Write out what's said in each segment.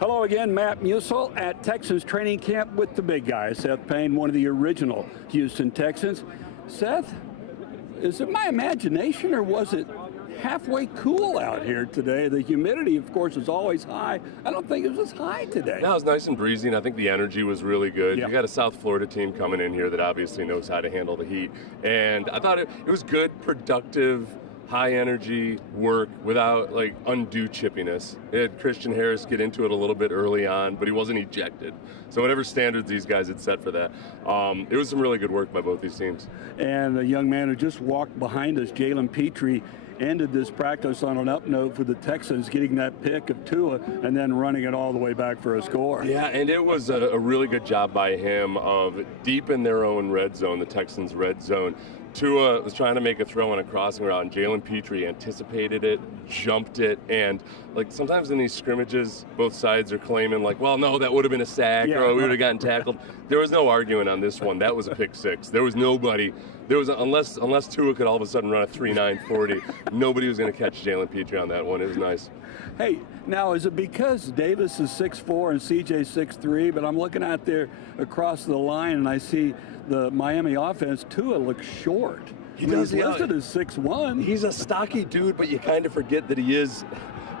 Hello again, Matt Musil at Texans training camp with the big guy, Seth Payne, one of the original Houston Texans. Seth, is it my imagination or was it halfway cool out here today? The humidity, of course, is always high. I don't think it was as high today. No, it was nice and breezy, and I think the energy was really good. Yeah. You got a South Florida team coming in here that obviously knows how to handle the heat. And I thought it was good, productive, high energy work without like undue chippiness. It had Christian Harris get into it a little bit early on, but he wasn't ejected. So whatever standards these guys had set for that, it was some really good work by both these teams. And the young man who just walked behind us, Jalen Petrie, ended this practice on an up note for the Texans, getting that pick of Tua and then running it all the way back for a score. Yeah, and it was a really good job by him of deep in their own red zone, the Texans' red zone. Tua was trying to make a throw on a crossing route, and Jalen Petrie anticipated it, jumped it, and like sometimes in these scrimmages, both sides are claiming like, well, no, that would have been a sack, or we would have gotten tackled. There was no arguing on this one. That was a pick six. There was nobody. Unless Tua could all of a sudden run a 3.9 40, nobody was going to catch Jalen Petrie on that one. It was nice. Hey, now is it because Davis is 6'4" and CJ 6'3", but I'm looking out there across the line and I see the Miami offense, Tua looks short. He's listed as 6'1". He's a stocky dude, but you kind of forget that he is.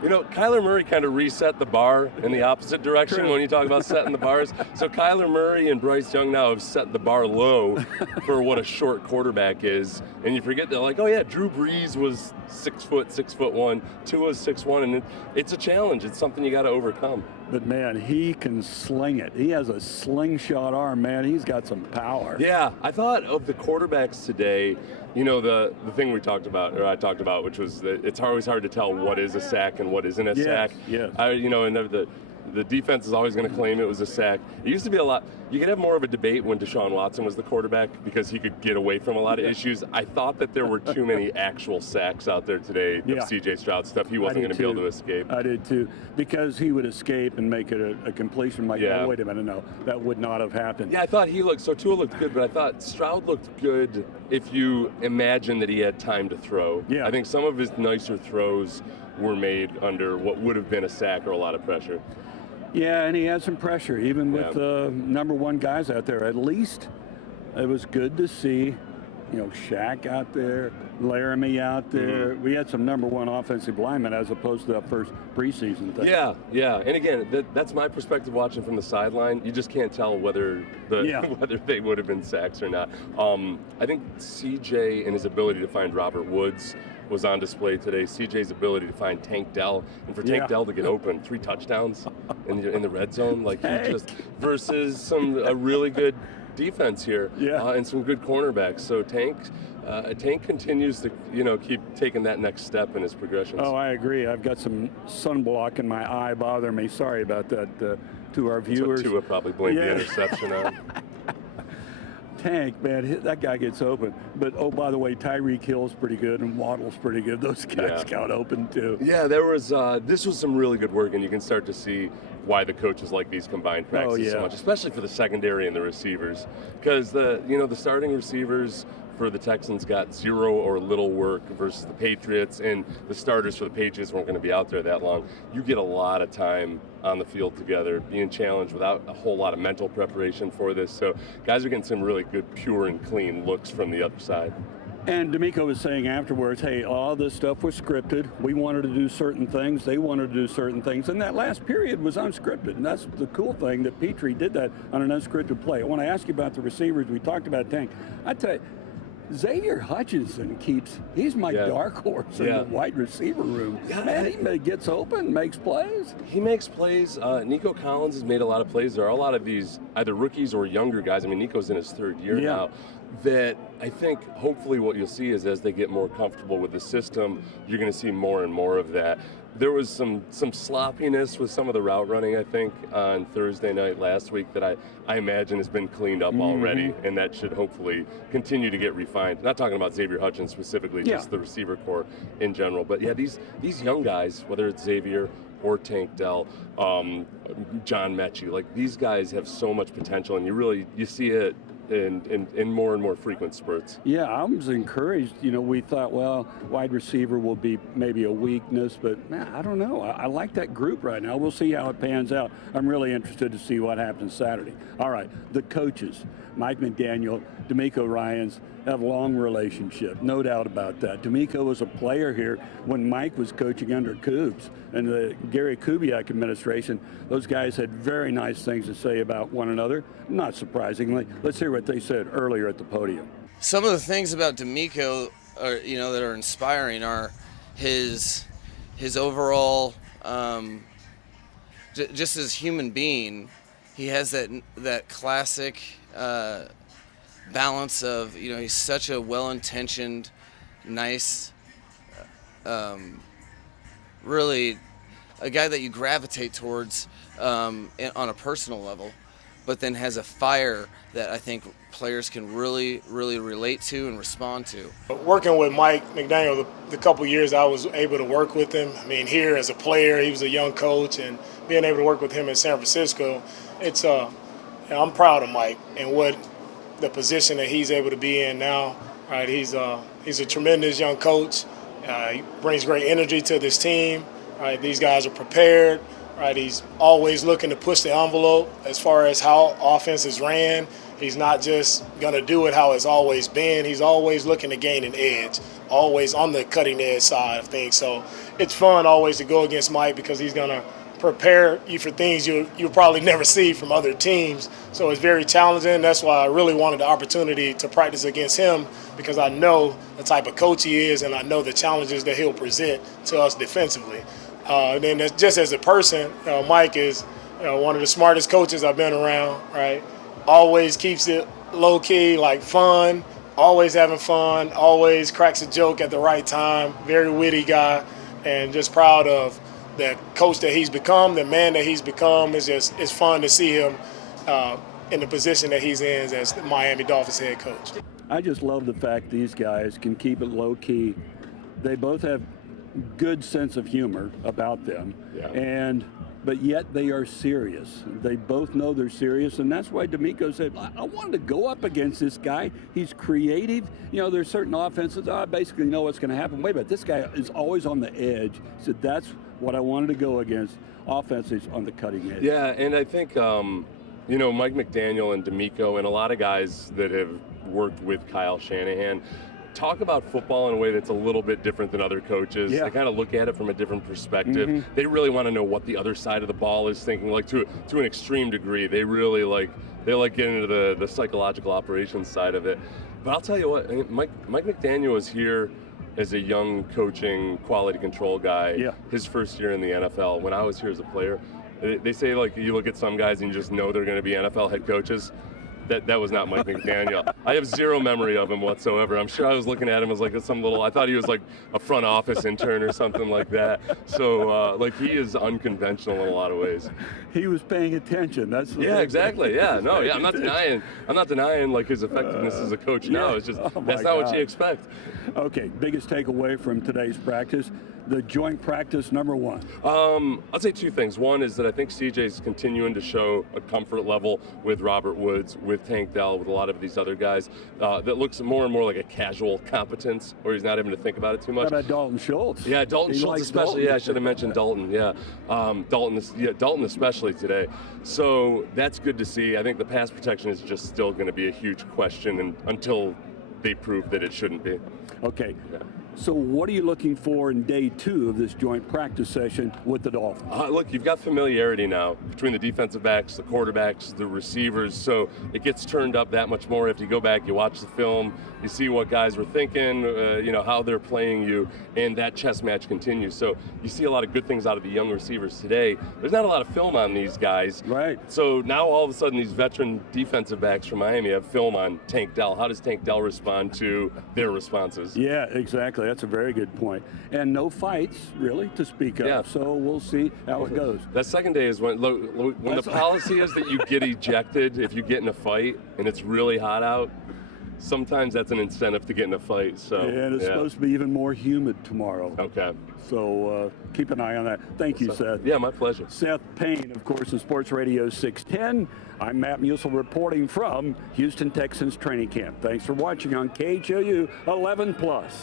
You know, Kyler Murray kind of reset the bar in the opposite direction when you talk about setting the bars. So Kyler Murray and Bryce Young now have set the bar low for what a short quarterback is. And you forget that, like, oh yeah, Drew Brees was 6 foot, 6'1". Tua's 6'1", and it's a challenge. It's something you got to overcome. But man, he can sling it. He has a slingshot arm, man. He's got some power. Yeah, I thought of the quarterbacks today. You know, the thing we talked about, or I talked about, which was that it's always hard to tell what is a sack and what isn't a sack. Yes. And the defense is always going to claim it was a sack. It used to be a lot. You could have more of a debate when Deshaun Watson was the quarterback because he could get away from a lot of issues. I thought that there were too many actual sacks out there today of C.J. Stroud stuff he wasn't going to be able to escape. I did too, because he would escape and make it a completion. Like, oh, wait a minute, no, that would not have happened. Yeah, I thought Tua looked good, but I thought Stroud looked good if you imagine that he had time to throw. Yeah. I think some of his nicer throws were made under what would have been a sack or a lot of pressure. Yeah, and he had some pressure, even with the number one guys out there. At least it was good to see, Shaq out there, Laramie out there. We had some number one offensive linemen as opposed to that first preseason thing. Yeah. And again, that's my perspective watching from the sideline. You just can't tell whether whether they would have been sacks or not. I think CJ and his ability to find Robert Woods was on display today. CJ's ability to find Tank Dell, and for Tank Dell to get open, 3 touchdowns in the red zone, like he just versus a really good defense here, and some good cornerbacks. So Tank continues to keep taking that next step in his progressions. Oh, I agree. I've got some sunblock in my eye bothering me. Sorry about that to our viewers. That's what Tua probably blamed the interception on. Tank, man, that guy gets open. But, oh, by the way, Tyreek Hill's pretty good and Waddle's pretty good. Those guys got open, too. Yeah, this was some really good work, and you can start to see why the coaches like these combined practices so much, especially for the secondary and the receivers. Because, the starting receivers for the Texans got zero or little work versus the Patriots, and the starters for the Patriots weren't going to be out there that long. You get a lot of time on the field together, being challenged without a whole lot of mental preparation for this. So guys are getting some really good, pure and clean looks from the other side. And D'Amico was saying afterwards, hey, all this stuff was scripted. We wanted to do certain things. They wanted to do certain things. And that last period was unscripted. And that's the cool thing, that Petrie did that on an unscripted play. When I ask you about the receivers, we talked about Tank. I tell you, Xavier Hutchinson he's my dark horse in the wide receiver room. Man, he gets open, makes plays. He makes plays. Nico Collins has made a lot of plays. There are a lot of these either rookies or younger guys. I mean, Nico's in his 3rd year now. That I think hopefully what you'll see is as they get more comfortable with the system, you're going to see more and more of that. There was some sloppiness with some of the route running, I think, on Thursday night last week that I imagine has been cleaned up already, and that should hopefully continue to get refined. Not talking about Xavier Hutchins specifically, just the receiver corps in general. But yeah, these young guys, whether it's Xavier or Tank Dell, John Mechie, like these guys have so much potential, and you see it in more and more frequent spurts. Yeah, I was encouraged. We thought, well, wide receiver will be maybe a weakness, but man, I don't know. I like that group right now. We'll see how it pans out. I'm really interested to see what happens Saturday. All right, the coaches, Mike McDaniel, D'Amico Ryans, have a long relationship, no doubt about that. D'Amico was a player here when Mike was coaching under Cougs and the Gary Kubiak administration. Those guys had very nice things to say about one another. Not surprisingly, let's hear what they said earlier at the podium. Some of the things about D'Amico are, that are inspiring are his overall, just as human being, he has that classic balance of, he's such a well-intentioned, nice, really a guy that you gravitate towards on a personal level, but then has a fire that I think players can really, really relate to and respond to. Working with Mike McDaniel, the couple years I was able to work with him, here as a player, he was a young coach, and being able to work with him in San Francisco, it's I'm proud of Mike and what the position that he's able to be in now. Right, he's a tremendous young coach. He brings great energy to this team. Right, these guys are prepared. Right, he's always looking to push the envelope as far as how offense is ran. He's not just going to do it how it's always been. He's always looking to gain an edge, always on the cutting edge side of things. So it's fun always to go against Mike because he's going to prepare you for things you'll probably never see from other teams. So it's very challenging. That's why I really wanted the opportunity to practice against him, because I know the type of coach he is and I know the challenges that he'll present to us defensively. And then just as a person, Mike is one of the smartest coaches I've been around, right? Always keeps it low-key, like fun, always having fun, always cracks a joke at the right time, very witty guy, and just proud of the coach that he's become, the man that he's become. It's fun to see him in the position that he's in as the Miami Dolphins head coach. I just love the fact these guys can keep it low-key. They both have good sense of humor about them, but yet they are serious. They both know they're serious, and that's why D'Amico said, I wanted to go up against this guy. He's creative. There's certain offenses, I basically know what's going to happen. Wait a minute, this guy is always on the edge. He said, that's what I wanted to go against. Offenses on the cutting edge. Yeah, and I think, Mike McDaniel and D'Amico and a lot of guys that have worked with Kyle Shanahan talk about football in a way that's a little bit different than other coaches. Yeah. They kind of look at it from a different perspective. Mm-hmm. They really want to know what the other side of the ball is thinking, like to an extreme degree. They really like getting into the psychological operations side of it. But I'll tell you what, Mike McDaniel was here as a young coaching quality control guy. Yeah. His first year in the NFL. When I was here as a player, they say like you look at some guys and you just know they're going to be NFL head coaches. That was not Mike McDaniel. I have zero memory of him whatsoever. I'm sure I was looking at him as like I thought he was like a front office intern or something like that. So he is unconventional in a lot of ways. He was paying attention. That's yeah, exactly. Yeah, no, yeah. I'm not denying like his effectiveness as a coach now. It's just that's not what you expect. Okay, biggest takeaway from today's practice. The joint practice, number one. I'll say two things. One is that I think CJ's continuing to show a comfort level with Robert Woods, with Tank Dell, with a lot of these other guys that looks more and more like a casual competence, where he's not having to think about it too much. How about Dalton Schultz? Yeah, Dalton Schultz especially. Dalton. Yeah, I should have mentioned Dalton. Yeah, Dalton especially today. So that's good to see. I think the pass protection is just still going to be a huge question until they prove that it shouldn't be. Okay. Yeah. So what are you looking for in day 2 of this joint practice session with the Dolphins? Look, you've got familiarity now between the defensive backs, the quarterbacks, the receivers, so it gets turned up that much more. If you go back, you watch the film, you see what guys were thinking, how they're playing you, and that chess match continues. So you see a lot of good things out of the young receivers today. There's not a lot of film on these guys. Right. So now all of a sudden these veteran defensive backs from Miami have film on Tank Dell. How does Tank Dell respond to their responses? Yeah, exactly. That's a very good point. And no fights, really, to speak of. Yeah. So we'll see how it goes. That second day is when the policy is that you get ejected if you get in a fight and it's really hot out. sometimes that's an incentive to get in a fight. So And it's supposed to be even more humid tomorrow. Okay. So keep an eye on that. Thank you, Seth. Yeah, my pleasure. Seth Payne, of course, in Sports Radio 610. I'm Matt Musil reporting from Houston Texans training camp. Thanks for watching on KHOU 11+.